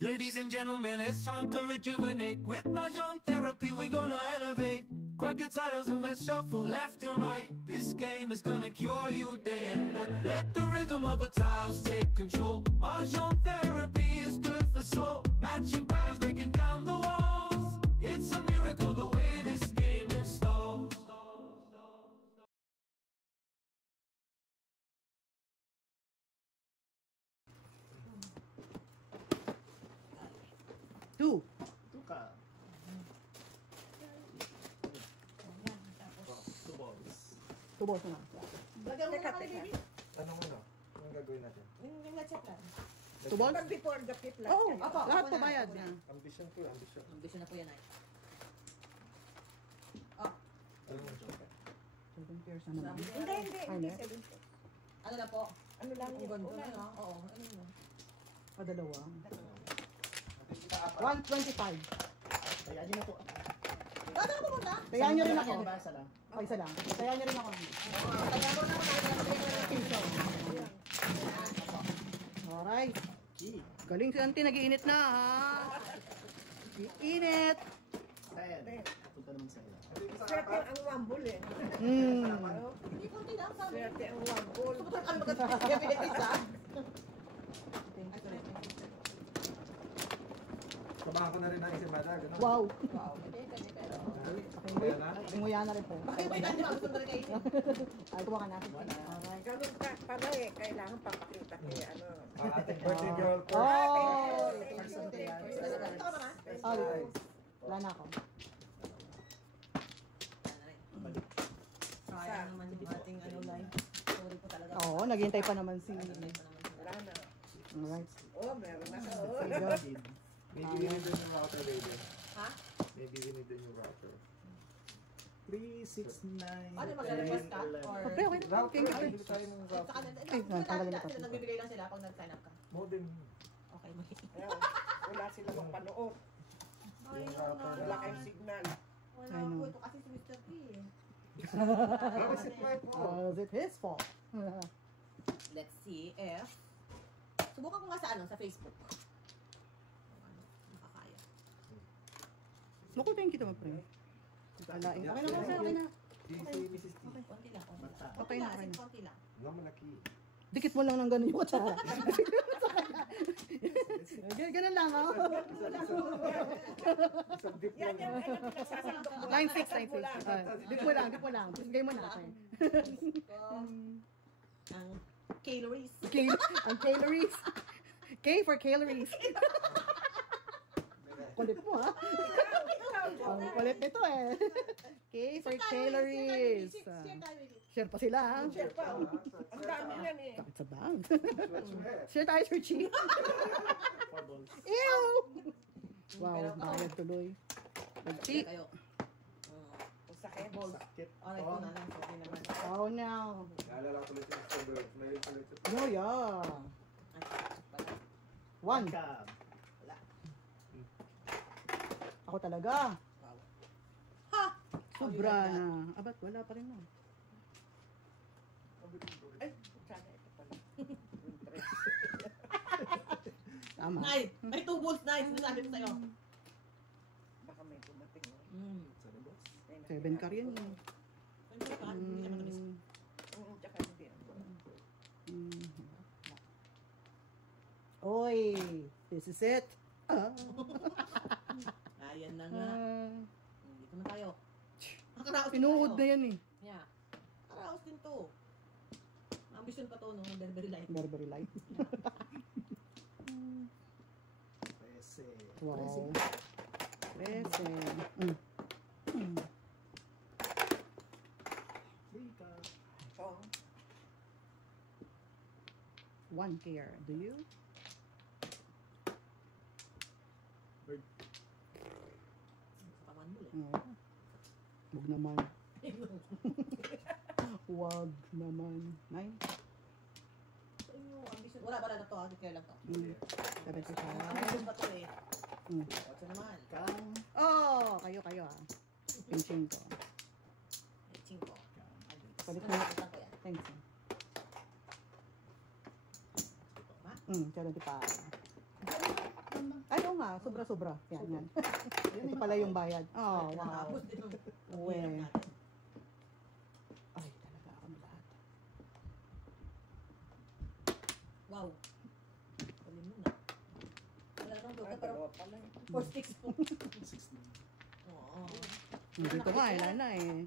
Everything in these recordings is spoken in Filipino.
Ladies and gentlemen, it's time to rejuvenate. With Mahjong therapy, we're gonna elevate. Grab your titles and let's shuffle left and right. This game is gonna cure you day and night. Let the rhythm of the tiles take control. Mahjong therapy is good for soul. Matching patterns, breaking down the walls. It's a miracle the way this game installs. Two. Two ka. Two balls. Two balls na. Lagyan mo na kami, baby. Anong ano? Anong gagawin natin? Yung let's plan. Two balls? Pag before the flip lang. Oo, kayo. lahat pabayad na. Ambition ko, ambition. Ambition na po yan ay. Ano mo, Joker? 7 pairs na naman. Hindi. Ano? 7. Ano na po? Ano lang Ang yun? ganda Una. na. Oo, ano yun? Dalawa. 125. Kaya nyo na po. Ano ako muna? Kaya nyo rin ako. Basa lang. O, isa lang. Kaya nyo rin ako. Kaya mo na ako. Alright. Galing si auntie, nag-iinit na ha. Iinit. Sayan. Punta naman sa'yo. Swerte ang wambol eh. Hindi konti lang. Swerte ang wambol. Ano magkakasiyabilis ha? Samahan ko na rin ang isang bata. Ganun. Wow. Wow. Kanya. Kaya na? Nguya na rin po. Bakit ba yan? Gusto na rin kayo. Ay, kuha ka na. Alright. Ganun ka pala eh. Kailangan papakita kay ano. Ang ating birthday girl po. Oh! Ito ka ba nga? Sorry. Wala na ako. Sayang naman yung ating ano live. Sorry po talaga. Oo, naghihintay pa naman si... Wala na. Alright. Oh, meron na. Maybe we need a new router, baby. Ha? Maybe we need a new router. 3, 6, 9, Ano magre-request ka? Or... Okay, okay. Router, Thank you. bili tayo ng router. tanggalin na to. Nagbibigay lang sila pag nag-sign up ka. Modem. Okay, may... Wala sila magpanood. Ay, Wala kayong signal. Wala po. Ito kasi si Mr. P eh. How is it my fault? Was it his fault? Let's see if... Subukan ko nga sa ano, sa Facebook. Ano, makakaya. Naku, thank you naman, pre. Kalain. Okay na, okay na. Si Mrs. T. Konti lang, konti lang. Okay Konti na, lang, okay na. konti lang. Nga malaki. Dikit mo lang ng gano'n yung kutsara. Ganun lang, oh. Isang dip Yan, lang. pinagsasandok mo. 9-6. Dip mo lang. Bigay mo na. Okay. Ang calories. Ang calories. K for calories. Kulit mo, ha? Ang kulit nito, eh. K for calories. Share pa sila, ha? Share pa. Ang dami yan eh. Sakit sa bag. Share tayo, Sir Chi. 4 balls. Ew! Wow, bayad tuloy. Sige kayo. Sakit. Sakit. Alright, ito na lang. Sorry naman. Oh, no. Naalala ko ulit yung Mr. Bird. May ulit sa No, yeah. Ay, pala. 1. Wala. Ako talaga. Wow. Ha! Sobra na. Abat, wala pa rin mo. Ay, sana ito pala. Tama. Nice! May 2 balls, nice! Nasabi ko sa'yo. Baka may dumating. no? 7 ka rin. Siyempre ka, hindi naman na-miss. Tsaka hindi. Oy, this is it. Ayan na nga. Dito na tayo. Nakaraos din Pinuhod na tayo. yan, eh. Yeah. Nakaraos din to. Ambition pa to, no? Berbery light. Berbery light. Wow. Prese. Oo. 1 care. Do you? Bird. Katawan mo eh. Oh. Wag naman. Wag naman. 9. Ambition. Wala na to. Kaya lang to. 75. Ambition pa to eh. Mm. What's naman? Oh, kayo ah. Pinching ko. 5. Palit mo. Nakalimutan ko yan. Thanks. Ma? 75. Sobra-sobra. Yan. Ito pala yung bayad. Oh, wow. Tapos din yung Uwe. hirap natin. Ay, talaga ako lahat. Wow. Kunin mo na. Wala kang doka, pero Dalawa pa lang. 4 sticks po. 16. Oo. Dito nga, wala na eh.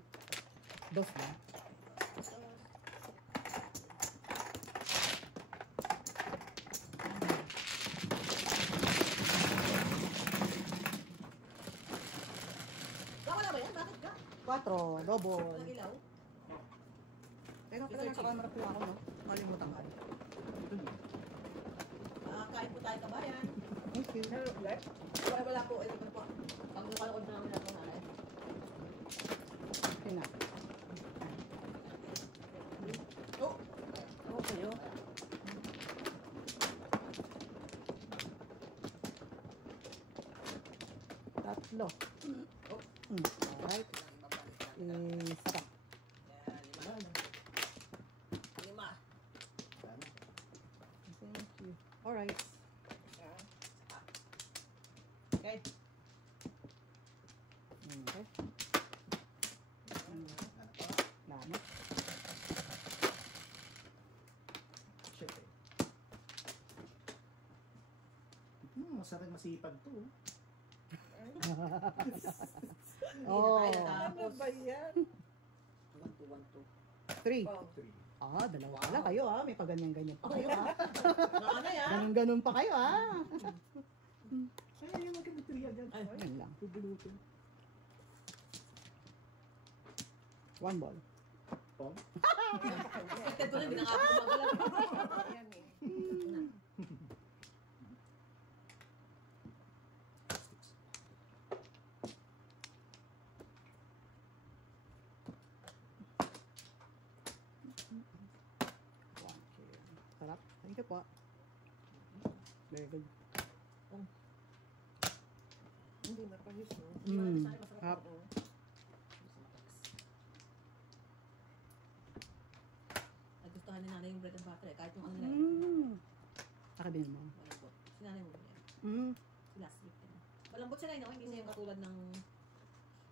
Dos na. Wala ba yan? Bakit ka? 4, double. Walang ilaw? Teka, pala nasa camera po ako, no? Kalimutan ka. Kain po tayo kabayan. Thank you. Wala po. Ito po. Pag napanood na namin ako nanay. Okay na. Oh! Oo kayo. Tatlo. Alright. Isa pa. Yan, 5. 5. Thank you. Alright. Okay. Okay. Lama. Shit eh. Masarap masipag to. Oh. Tayo Ano tapos. ba yan? 1, 2, 3. Oh, 3. Dalawa pala kayo May paganyan-ganyan pa kayo Ano yan? Ganun-ganun pa kayo Kaya yung maganda 3 agad. Ay. Yan lang. Bubulutin. 1 ball. Pom. Expected ko na, hindi na nga ako gumagalaw. yan eh. Sarap. Thank you po. Very good. Hindi na pa gusto. Hap. Nagustuhan ni nanay yung bread and butter eh. Kahit yung ano na yun. Nakabili mo. Malambot. Si nanay mo yan. Si last week yan. Malambot sila yun. Hindi siya yung katulad ng...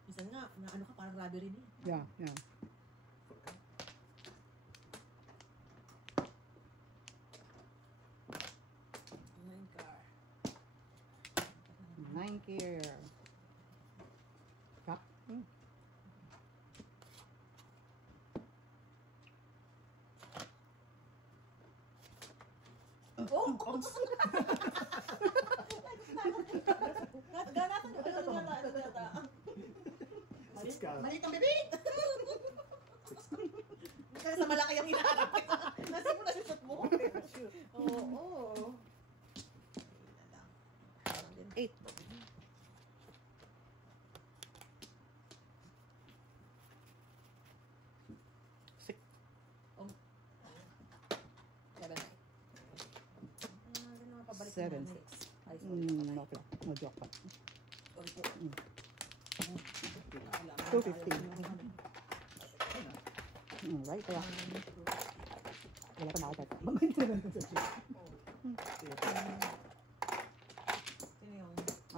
Minsan nga, na ano ka, parang rubber rin eh. Yeah. 9 care. Hap. Oh! Ganatan yung ano yata. Six ka. Maliit ang bibig! Kasi sa malaki yung hinaharap kita. Nasa mo na si shot mo. Oo. 8. Seven, six. Okay. No joke pa. 250. Right, kaya. Wala ka makakita.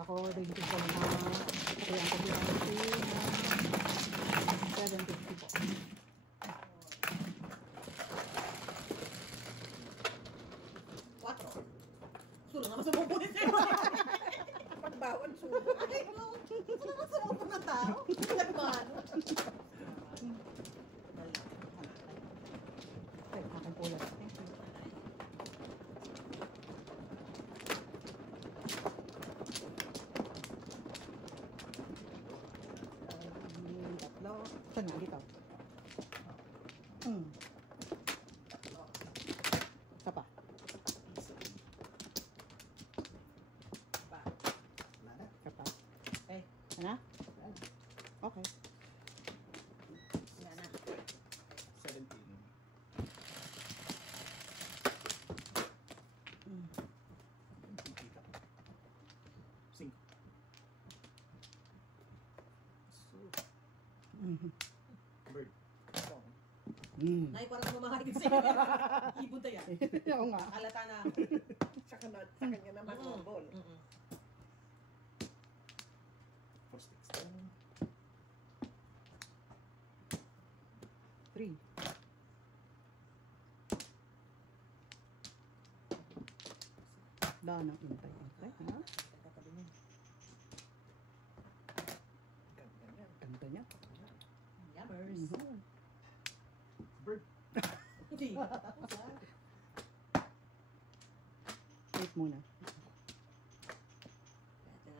Ako, rating ko na kaya ang kabilang na 750 po. Sulo naman sa bubunin siya. Pagbawan sulo. Ay, no. Sulo naman sa bubunin ng tao. Nagman. Okay, aking pulat. Thank you. Tatlo. Saan nga dito? Isa pa. Isa pa. Okay. Ano? Okay. Yan na. 17. Kita ko. 5. Bird. Nay, parang mamahagin sa'yo. Ibon tayo. Oo nga. Halata na. Sa kanya naman ang ball. Wala nang intay. Ha? Tatabi mo. Ganda niya. Yummers. Bird. Hindi. Wait muna.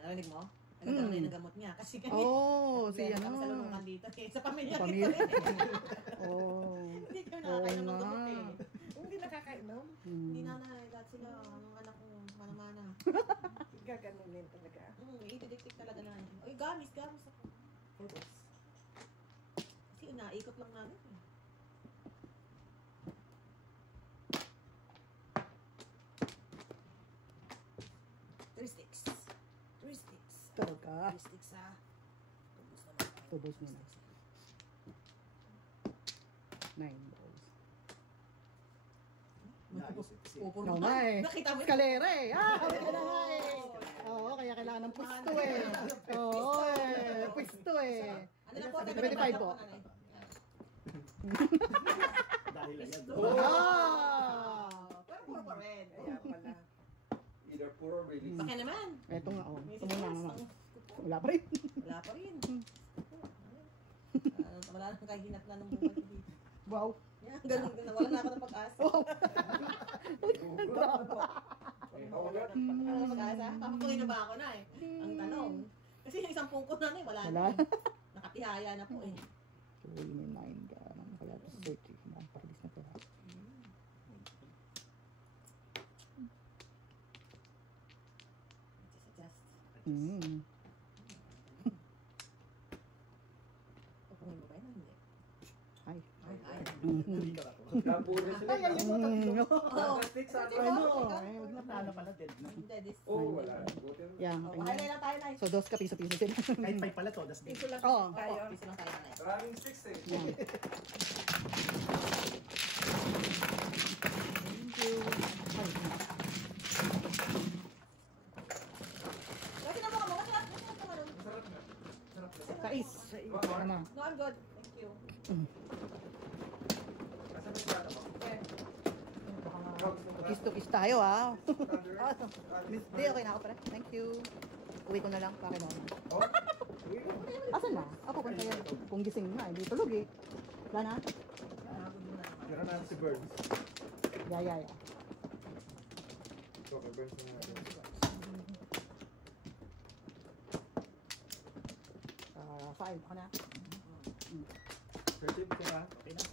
Narinig mo? Nagkakaroon na yung nagamot niya. Kasi kami, Si meron ano. kami sa lulungan dito. Sa pamilya. Sa pamilya. Oh. Hindi kami Oo nakakainom ng nga. gamot eh. Hindi nakakainom. Hindi Hmm. nanay, lahat sila, ang anak ko, mana-mana. Gaganunin talaga. Itidiktik talaga na. Uy, gamis ako. Kasi naikot lang namin eh. Three sticks. Talaga. 3 sticks ah. Tubos naman. Tubos mo na. 9 balls. Pupuro No nga eh. Nakita mo yun? Eskalera eh. Sabi ka na nga eh. Oo, kaya kailangan ng pwesto eh. Oo pwesto eh. Ano lang po? 25 po. Dahil yan. Ah! Pero puro pa rin. Kaya pala. Either poor or really. Baka naman. Eto nga oh. May Ito muna sisas. naman. Wala pa rin. Wala pa rin. Wala nang kahinat na ng buhay ko dito. Wow. Yan, ganun. Wala na ako ng pag-asa. Wow. Wala na ng pag-asa. Papapuloy na ba ako na eh? Ang tanong. Kasi yung 10 ko na eh, wala Wala. na. Nakatihaya na po eh. So, may 9 ka. Ano kaya 30. Paris na pala. Adjust. Mm. Papapuloy mo ba yun? Hindi. Ay. Ay. Hindi ka ako. Napuro sila. Ay, ay, ay. Oh, Stick sa Hindi Ay, ko. no. Ay, Ay, wag na Ano pala, dead na. Hindi, this. Oh, wala. Buti na. Yan. Oh, bahala lang tayo na. So, dos ka piso-piso sila. Kahit may pala to, das Piso lang Oo. tayo. Piso lang tayo na. Maraming sticks eh. Yan. Thank you. Ay, Kasi na ba mo? Masarap. Masarap naman. Masarap na. Sarap na. Kais. Ano? No, I'm good. Thank you. Nasa may plata mo? Kiss-to-kiss tayo ah. Thunder. Hindi, okay na ako pala. Thank you. Uwi ko na lang para naman. Oh? Asan na? Ako kung kaya, kung gising na, hindi tulog eh. Wala na? Meron na si Birds. Yeah. So, may burns na natin. 5 ako na. 30 ka na? Okay na.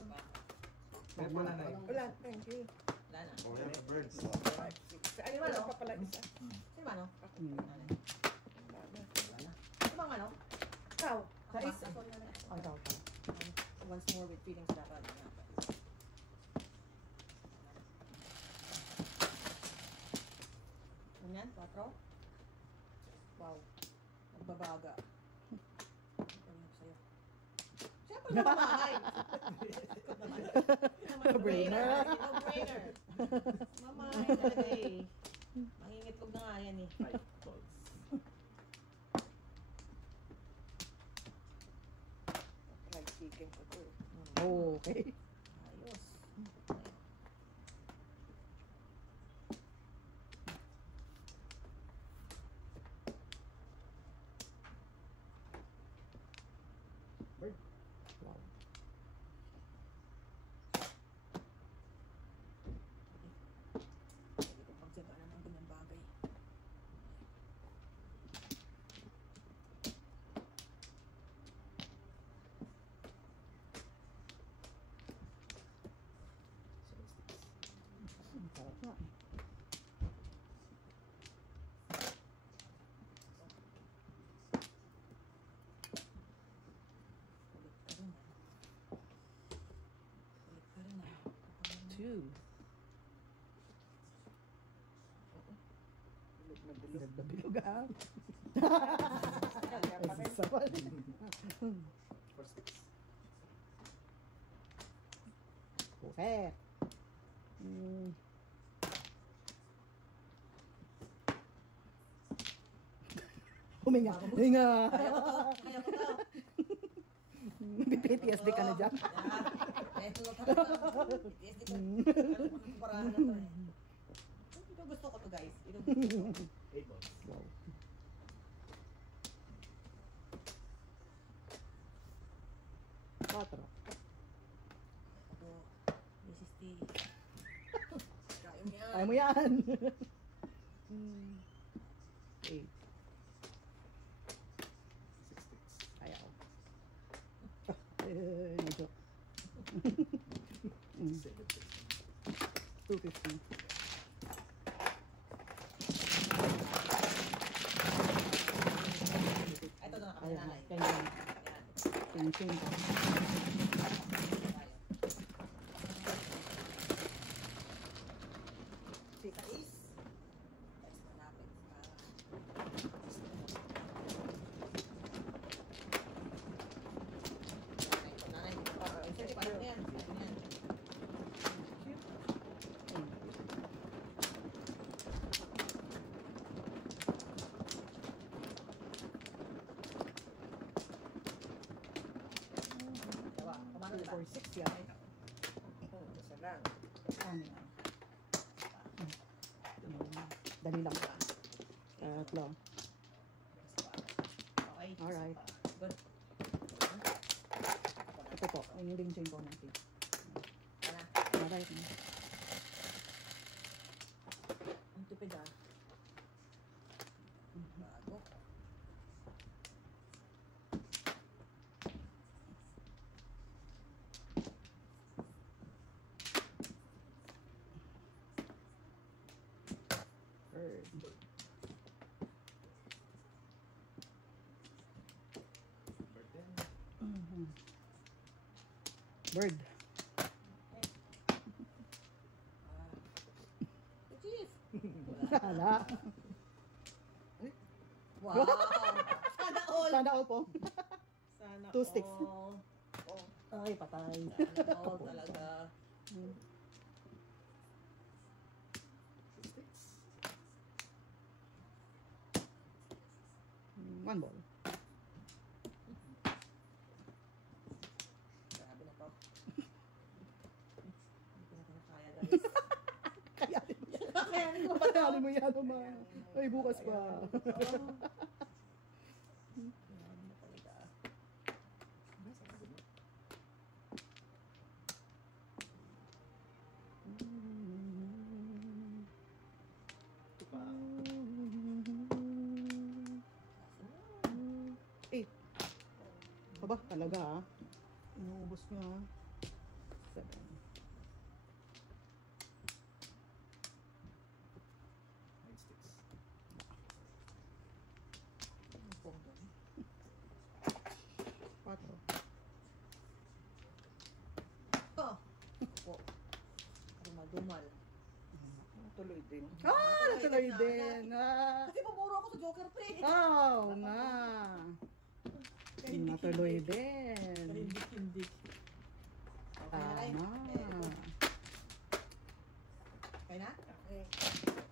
May wala na eh. Wala, thank you. Wala na. Oh, yan. Burns. 5, 6. Ano wala pa pala isa. Sino ba, no? Mm. Sino bang ano? Ikaw. Sa is. Ay, tawag pala. Once more with feelings dapat. Ganyan, 4. Wow. Nagbabaga. Ano sa'yo? Siyempre na mamahay. No-brainer. No-brainer. Mamahay talaga eh. Mangingitlog na nga yan eh. 5 balls. Fried chicken ko to. Okay. Ayos. Wow. Hindi ko pagsagaan ng ganyang bagay. Ang sarap nga. Ulit ka rin ah. Ulit ka rin ah. 2. Bilog na bilog ah. Kaya pa Ay, rin. sasabal. First sticks. Okay. Mm. Huminga. Huminga. Kaya ko to. Kaya ko to. May PTSD ka na dyan. Eto na talaga. PTSD ko. Ano, barahan na to eh. gusto ko to guys. Ito gusto ko. 8 balls. Wow. Quatro. Ako, this is the... Kaya mo yan. Kaya mo yan. Eight. 6 sticks. Ayaw. Medyo. 7 sticks. 250. Ito na kami Ayan. nanay. Ganyan. Yan. Ching-ching. Tita is. Guys, malapit. Nanay, nanay. Paano yan? Paano yan? Diba? Kumano Two, diba? four, six yan. Isa lang. Ano yan? Dali lang. Tatlo. Okay. Alright. Good. Ito po. Yung ding-ching ko natin. Wala. Alright. Ang tupid ah. Bago. Third. Number 10. Bird. Cheese! Wala. Wow! Sana all! Sana all po. Sana Two sticks. all. Ay, patay. Sana all talaga. 6 sticks. One ball. Grabe na to. Hindi na tayo kaya guys. Kayanin mo yan. Kakayanin ko ba to? Patagalin mo yan naman. Ay, bukas pa. Grabe na talaga. Ito pa. Eight. Aba, talaga ah. Inuubos niya ah. Seven. 9 sticks. Ano po doon? Quatro. Oh! Po. Dumal-dumal. Tuloy din. Ah, natuloy din. Ah. Kasi pumuro ako sa Joker Play. Oh, nga. Natuloy din. Hindi. Tama. Okay na? Okay.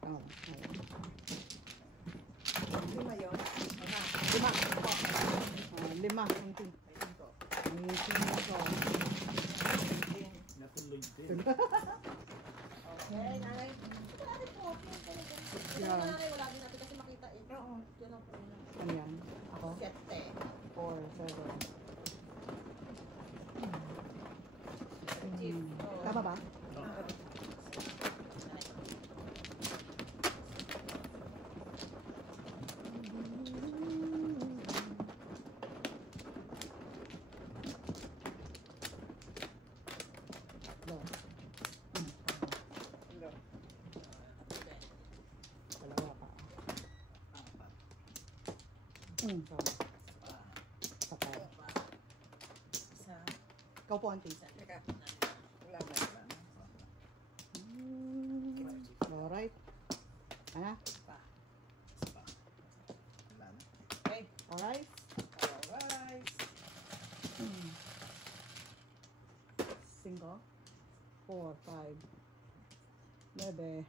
Oh, ayun. Lima yun. Okay na. Lima. Lima. Ang tin. Ang cinco. Natuloy din. Okay, nanay. Ito natin po. Ito Yeah. na nanay, wala din natin kasi makita eh. Oo. Yan ang po. Ano yan? Ako? Sete. 4, 7. Chief. Tama ba? No. Hello. Dalawa pa. Apat. Sorry. Patay. Isa. Ikaw po, auntie. Teka. Wala na. Wala na. Alright. Ano? Isa pa. Wala na. Okay. Alright. Alright. 5, 4, 5, 9.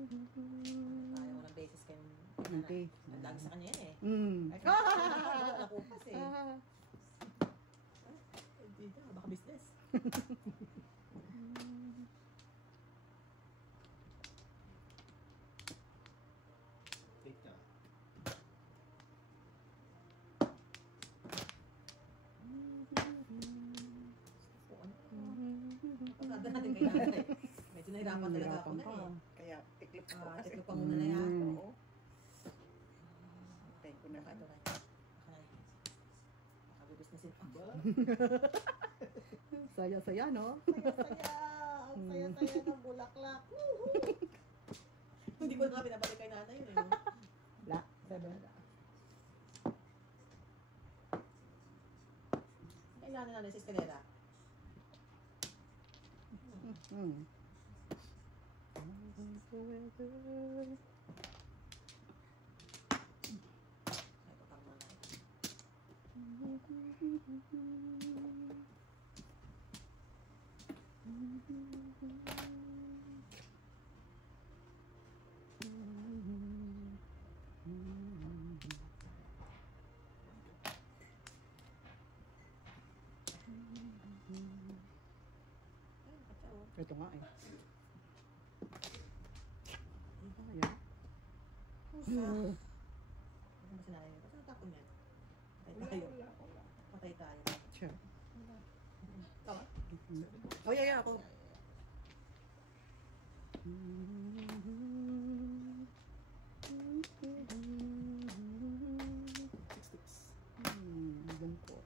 Ayaw ko ng basis kayo. Okay. Ang lagi sa kanya yan eh. Mm. Nakupas eh. Ah. Hindi na, baka business. Nahirapan talaga ako na ka. eh. Kaya tiklop ko Ah, kasi. tiklo pa muna na yan. Mm. Oo. Tayo ko na ka. Nakabubusinessin pa. Saya-saya, no? Saya-saya! Ang saya-saya ng bulaklak. Hindi ko na nga pinabalik kay nanay yun. La, 7. Kailangan nanay sa eskalera. Hmm. Ito tama na. Ito nga eh. Ayan. Ano ba sinabi? Ba't natapon yan? Patay tayo. Patay tayo. Sure. Tama? Oh, yeah, ako. Lungkot.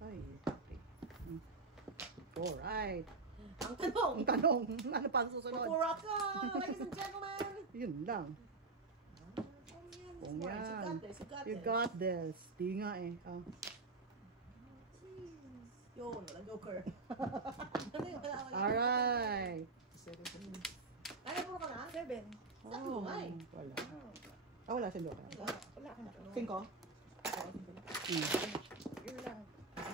Ay, okay. Alright. Ang tanong! Ang tanong, ano pa ang susunod? Pupura ka! Ladies and gentlemen! Yun lang. Kung yan. You got this. You got You this. got this. Di nga eh. Oh. Yun, walang joker. Ano yun? Wala. Alright. Ano puro ka na? 7. Saan lumay? Wala. Ah, wala si Luka. Wala ka na. 5? Yun lang.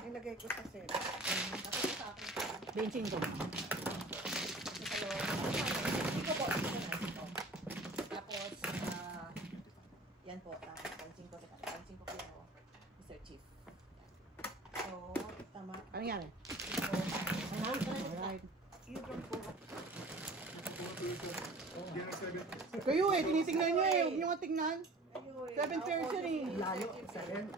Nilagay ko sa 7. Tapos sa akin. 25. Ito po. Tapos, yan po. Tapos, 5 po ako. Mr. Chief. So, tama. Ano nangyari? Alright. You don't go. Kayo eh, tinitingnan nyo eh. Huwag nyo nga tingnan. 7 pairs yan eh. Layo. 7.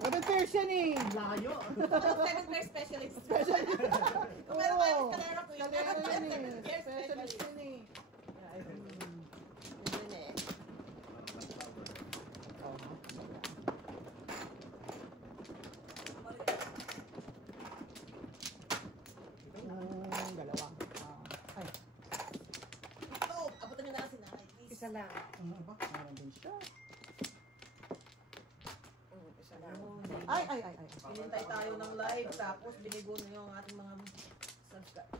7 pairs yan eh. Layo. 7 player specialist. Kung meron Oo. kayo kalera ko yun. Kalera yan eh. 7 player Specialist specialist. yan eh. Yun eh. Dalawa. Ay. Ito, abutan nyo na lang si nanay. Please. Isa lang. Ano ba? Meron din siya. Isa lang. Ay. Pinintay tayo ng live, tapos binigo na yung ating mga subscribe.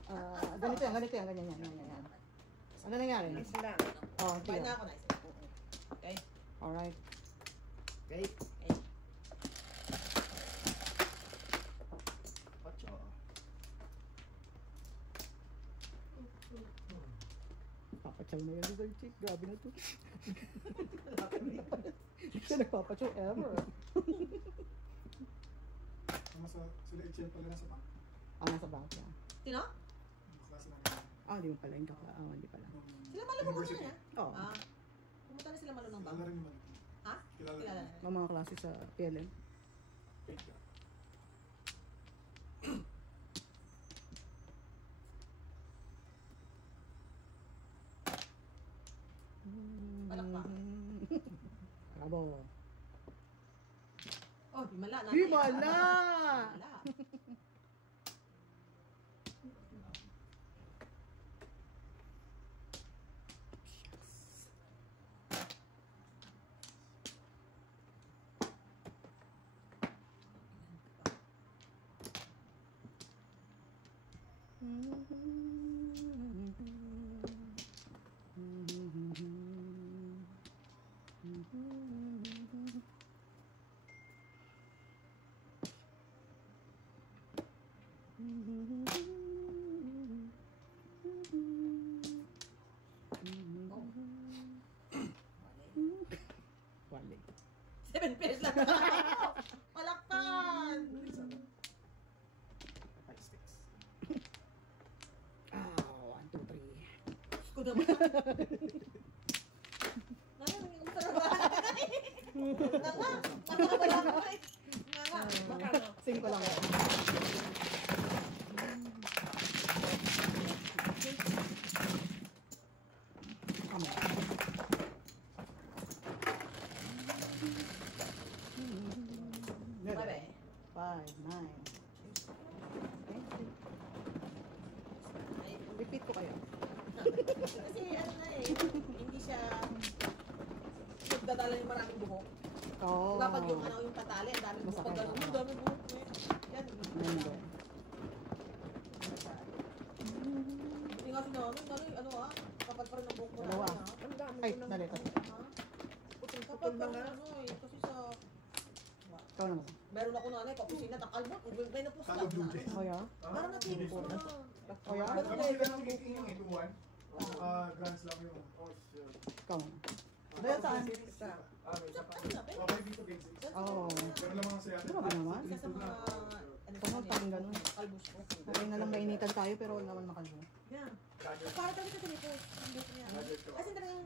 Ganito yan. Ganyan. Ano nangyari? Isa lang. Oh, Bye na tiyo. ako, nice. Okay? Alright. Okay. Okay. 8. Papachaw na yan, Lizard Chick. Grabe na to. Hindi siya nagpapachaw ever. Sila i-chill pala nasa bank. Nasa bank niya. Sino? Klase lang. Di mo pala. Hindi pala. Sila malo pupunta na niya? Oo. Pumunta na sila malo ng Kilala bang. rin naman. Ha? Kilala rin. Kilala na. Ang mga klase sa PLM. Wait ka. Palakpak. Bravo. Oh, himala. nanay. Himala! Himala. Wali. 7 pairs lang. Palakpan! 5 sticks. 1, 2, 3. Ko naman. Nanay, ang sarap. Nga. Wala ko eh. Nga. 5 lang. Oo. Dapat yung ano, yung patali, ang dami buhok. Masakit. Pag ganun, ang dami buhok eh. Yan. Hindi. Hindi nga sinabi, ano ah, kapag pa rin ang buhok mo Dalawa. namin, ah. Ang dami Ay, ko naman. dali. Ha? Putol-putol Kapag na pa nga. rin ano eh, kasi sa... Ikaw naman. Meron ako nanay, kakusina, takalbot, may napos lang na. Oh, yeah? Parang nakinis na. Oh, yeah? Ganun Ano eh, yung ganun kicking yung buhok mo. ituan? Grand Slam yung. Ikaw naman. Dahil saan? Isa. Okay, dito game 6. Oo. Pero lang mga sayatan. Grabe naman. Isa sa mga... Tunog parang ganun. Kalbos ko. Okay na lang mainitan tayo pero wala naman makalbo. Yan. Parang ganito ganito. Kasi talagang...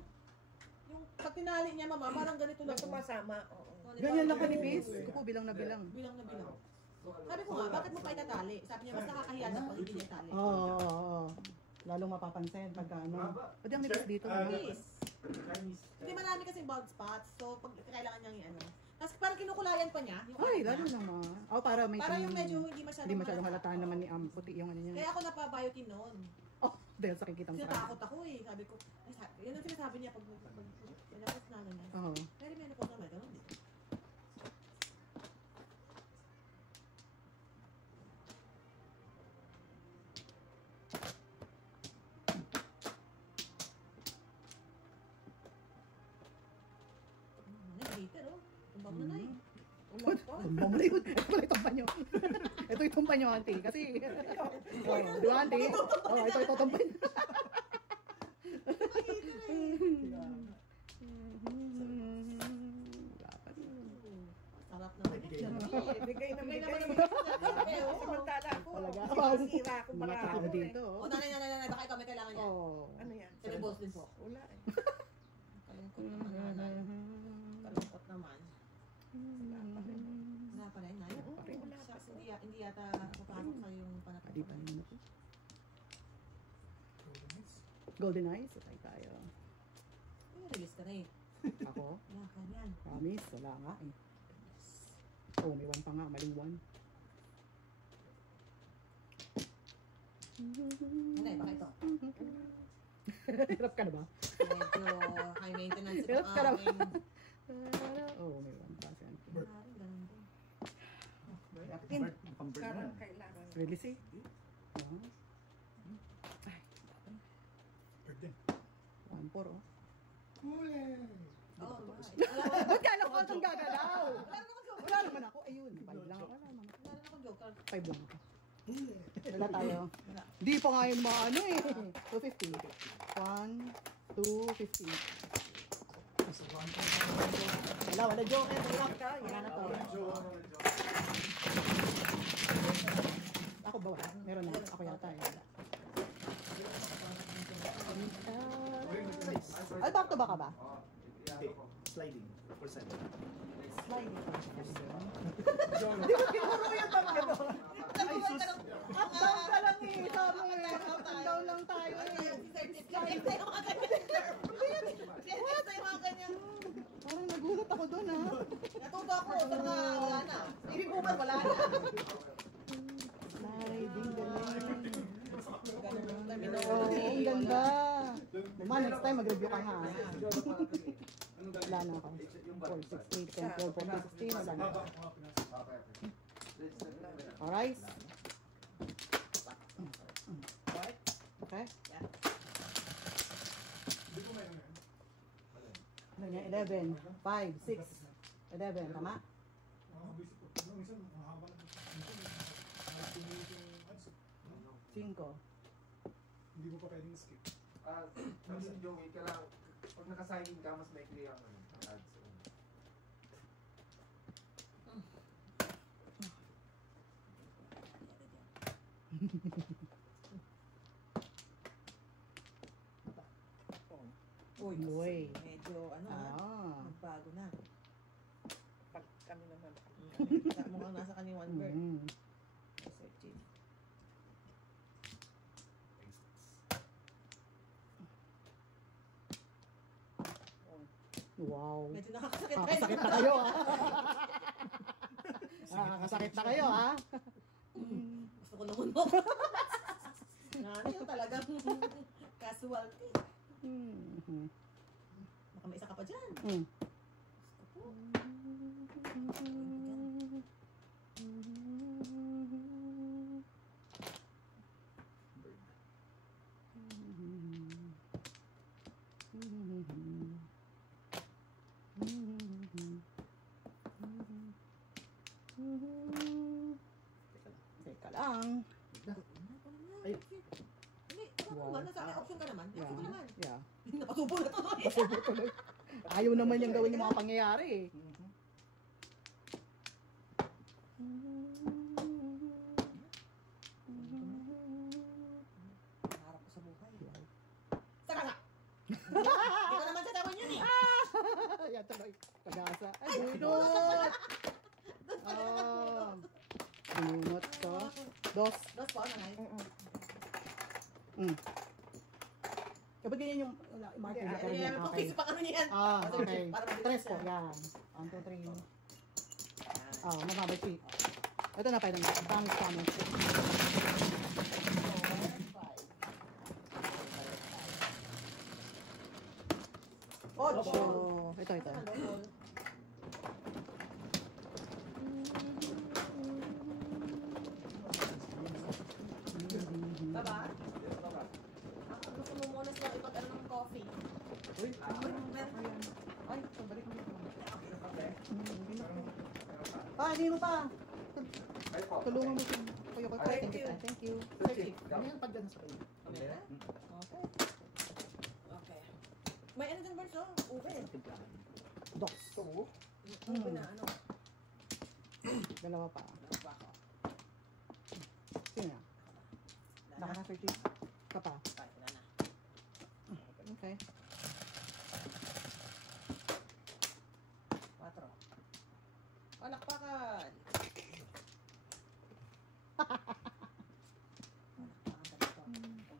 Yung pag tinali niya mama, parang ganito lang. Sumasama. Oo. Ganyan lang kanipis. Ito po bilang na bilang. Bilang na bilang. Sabi ko nga, bakit mo pa itatali? Sabi niya, mas nakakahiya na pag hindi niya tali. Oo. Lalong mapapansin pagka ano. Pwede ang nipis dito. Please. Hindi marami kasing bald spots, so pag kailangan niyang i-ano. Tapos parang kinukulayan pa niya. Yung Ay, ano lalo niya. naman. Oh, para may Para yung medyo hindi masyadong, hindi masyadong halata naman ni puti yung ano niya. Kaya ako napabiotin noon. Oh, dahil sa kikitang Kasi sarap. takot ako eh. Sabi ko, yan ang sinasabi niya pag pinapos na niya. Oo. Pero may napos naman, ganun din. Glitter oh. Tumbang na na eh. Ulan pa. Tumbang mo na yun. Ito pala itong panyo. Ito itong panyo, auntie. Kasi, oh, di ba, auntie? Oh, ito itong panyo. Sarap naman yan. Bigay na Bigay bigay. naman ng Samantala ako. Talaga. Masira ako Mga para tao ako eh. dito. O nanay, baka ikaw may kailangan niya. Oh. Ano yan? Sabi boss din po. Wala eh. Kalungkot naman nanay. Kalungkot naman. Wala pa rin, nay. Shucks, hindi yata papasok sa yung Di pa panapos. naman ako. Golden eyes, patay tayo. Release ka na eh. Ako, Wala ka yan. promise, wala nga eh. Oh, may one pa nga, maling one. Nanay, baka ito. Hirap ka na ba? Medyo high maintenance ito Hirap ka na ba? aking. Oh, may one pa. Saan? Ganun din. Parang kailangan. Release eh. Oh. Ay, one four oh. Oo. Ba't ka ako itong gagalaw? Wala naman ako. Ayun, 5 lang ako. Wala naman ako. Wala akong joker. 5 lang ako. Wala tayo. Di pa nga yung mga ano eh. 250. 1, 2, 50. Wala joker. Wala na to. Ako ba wala? Meron na. Ako yata eh. Ay, back to back ka ba? Sliding. Percent. Sliding. Di ba tinuro yung mga ito? Ay, sus. Up down ka lang eh. Sabi eh. Up down lang tayo eh. Parang nagulat ako doon ha. Natuto ako. Sa mga wala na. Ibig bumad, wala na. Sliding galing. Ganun. Oo, ang ganda. Naman, next time mag-review ka ha. Wala na ako. 4, 6, 8, 10, 12, 14, 16. Wala na. Alright. Okay. Ano niya? 11, 5, 6, 11. Tama? 5. Hindi mo pa pwedeng skip. Minsan Joey, kailangan, pag nakasign in ka, mas maikli ang ads. Uy, Uy. medyo ano ha. Nagbago na. Pag kami naman. Mukhang nasa kanya one bird. Researching. Wow. Medyo nakakasakit Nakakasakit na kayo ha. Nakakasakit na kayo ha. Gusto ko lumunok. Ano yung talagang casualty. Baka may isa ka pa dyan. Mm. Gusto ko. Teka lang. Ay. Hindi, ano naman? Nasa may option ka naman. Yeah. Option ka naman. Yeah. Napasubo na tuloy. Pasubo tuloy. Ayaw naman niyang gawin yung mga pangyayari eh. Harap ko sa buhay. Saka nga! Hindi ko naman sasawan yun eh. Yan tuloy. Pag-asa. Ay, bunot! Bunot to. Dos. Dos po, nanay. Kapag ganyan yung marker na Ay, karamihan. okay. Pa kami niyan. Okay. Para mabilis Tres po. siya. Yan. 1, 2, 3. Mababay si. Ito na pa yung bank comment. Ocho. Ito. Baba? Ang gusto mo muna sa ipag-ano ng coffee. Uy. Ay, pabalik mo. Hindi mo pa. Ay po. Tulungan mo siya. Kuya ko. Thank you. Thank you. Ano yung pagdano sa kayo? Kamera? Okay. Okay. May ano din, Berso? Uber. Dos. Uber na, ano? Dalawa pa. Dalawa ako. Sino na? Naka na 30. Ka pa. Ay, wala na. Okay. 4. Palakpakan! Palakpakan dito.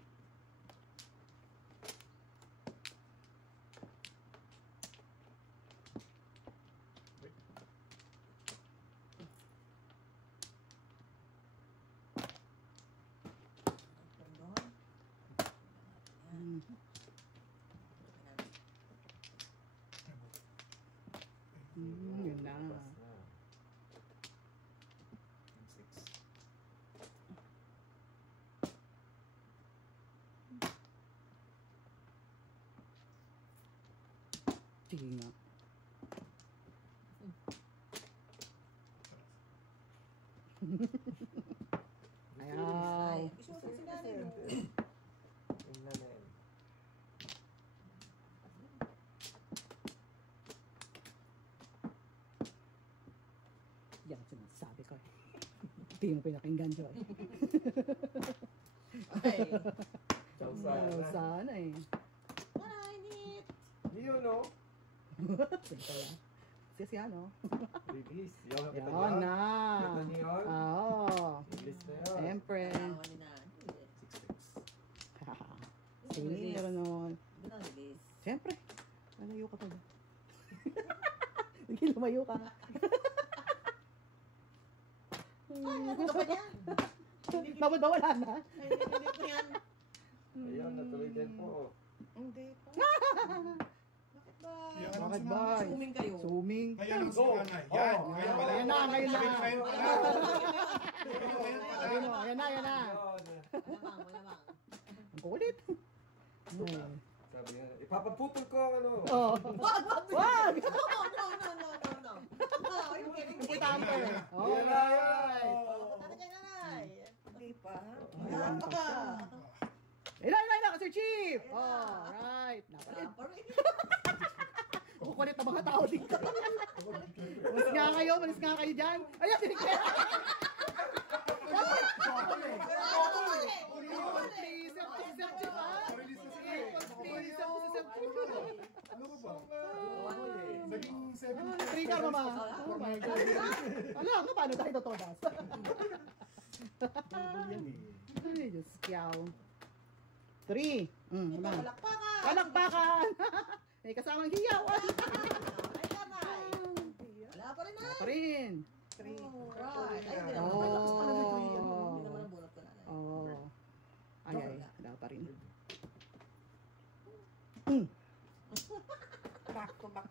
Pardon. Yun na. Sige nga. Ayaw. Isuot mo si nanay mo. Yan ang sinasabi ko. Hindi mo pinakinggan, Joy. Okay. Sana eh. Nanay, neat. Yun, no? Sige pala. Kasi ano? Bilis. Yan Yan na. Ito niyon. Oo. Bilis na yun. Siyempre. Awan ni nanay. 6-6. Sige, meron naman. Hindi na release. Siyempre. Lalayo ka pala. Sige, lumayo ka. Ay, ano ka ba yan? Bakit ba wala na? Ay, hindi ko yan. Ayun, natuloy din po. Hindi pa. Bakit ba? Bakit ba? Suming kayo. Suming. Ayan ang sinanay. Yan. Ayan pala. Ayan na, ngayon na. Ngayon pala. Sabi mo, ayan na, ayan na. Malamang, malamang. Ang kulit. Ay. Sabi nga, ipapaputol ko ano. Oh. Wag, wag! Wag! No, no, no, no, no, no. No, you're getting Yung sick. tamper. Oh, Yan na, yan. Tatay kay nanay. Hindi pa. Ayan Baka. Ila, Sir Chief! Alright. Napalit. Kukulit ang mga tao dito. Malis nga kayo dyan. Ayan, sinikret. Ano ba ba? Naging 7. Three ka, mama. Oh my God. Alam ka, paano tayo totodas? Ay, Diyos kiyaw. 3. Naman. Palakpakan. Palakpakan! May kasamang hiyawan. Ay, nanay. Wala pa rin, Wala nanay. pa rin. Alright. Ay, hindi naman. Oh. Hindi naman ang bunot ko, nanay. Oh. Ay, wala pa rin. Back to back.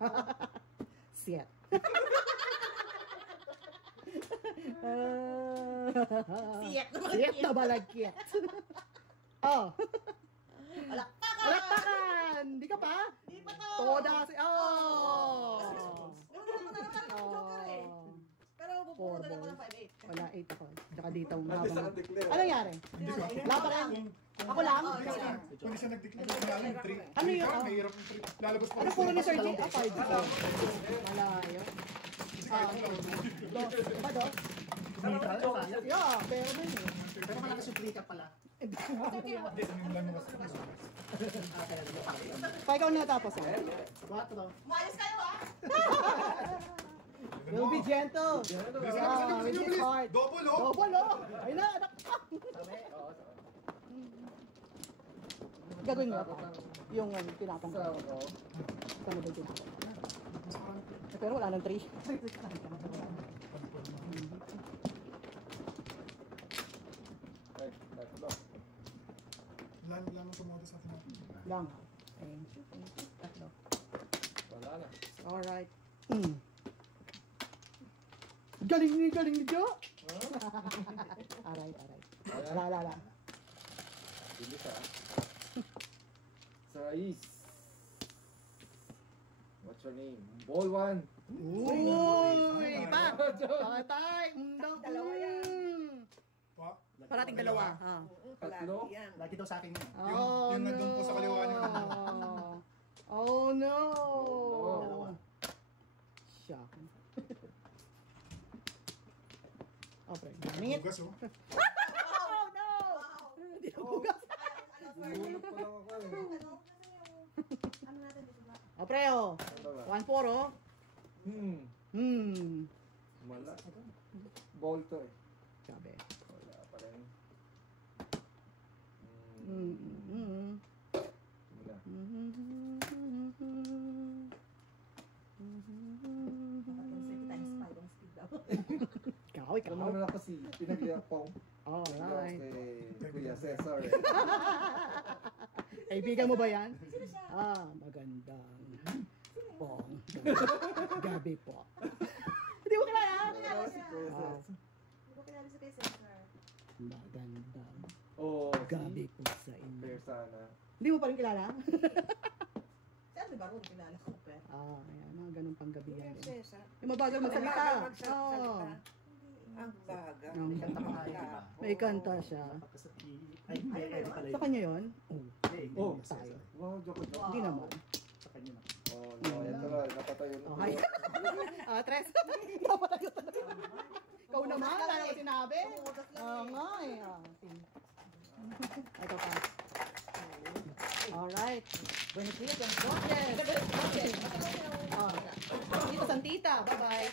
Siet. Siyet na Siyet na balagkit. Oh. Palakpakan! Palakpakan! Hindi ka pa? Hindi pa to! Toda si... Oh! Wala naman ang joker eh. Pero pupunta na ako ng 5-8. Wala, 8 ako. Tsaka dito ang Ate sa habang... declare. Ano nangyari? Hindi ko. Wala pa rin. Ako lang? Kung siya nag-declare sa lalim, 3. Ano yun? Mahirap yung 3. Lalabas pa Ano rin po ni sa Sir G? labas. Ah, 5. Malayo. Dos. Ba, dos? Yeah, pero na yun. Pero malakas yung plika pala. Yung lang mas. Pa ikaw natapos ah. 4. Umayos kayo ah! You'll be gentle. Ah, with this heart. Double, oh! Double, oh. Ay na, anak ka. Gagawin mo pa. Yung tinatanggal. Ano ba yun? Pero wala nang 3. Lamang tumodo sa atin. Lang. Thank you. Tatlo. Wala na. Alright. Galing ni Jo. Alright. Wala. Bilis ah. Sais. What's your name? Ball 1. Uy! Pa! Patay! Dalawa yan. Parating dalawa. Ha. Tatlo. Yan. Lagi daw sa akin yun. Oh, yung nandun po sa kaliwa niyo. Oh no! Dalawa. Shock. Okay. Mingit. Bugas, oh. Oh no! Hindi na bugas. Bumulog pa lang ako eh. Ano natin dito ba? O preo. 1-4 oh. Wala. Ball to eh. Sabi. Wala pa rin. Wala. Times 5 ang speed daw. Ikaw. Ano naman ako si pinag-iyak po. Alright. Kay Kuya Cesar eh. Kaibigan mo ba yan? Ah, magandang pong gabi po. Hindi mo kilala? Kilala siya. Kuya Ah, Cesar. Hindi ko kilala si Kuya Cesar. magandang Oo. gabi po sa inyo. Fair sana. Hindi mo pa rin kilala? Si Andre Baron, kilala ko. Pero Ah, ayan. Mga ganun panggabihan Kuya din. Cesar. Yung mabagal magsalita. Magsalita. Oo. Ang baga. Kanta pa nga yun, di ba? May kanta siya. Pagka sa Ay, hindi pala Sa yun. kanya yun? Oh, tayo. Wow, joke. Hindi naman. Sa kanya na. Oh, no. Ito na. Napatayo na. Okay. Tres. Dapat tayo talaga. Ikaw naman, wala naman sinabi. Oo nga eh. Ito pa. Alright. Buenos dias, buenos noches. Dito Santita. Bye-bye.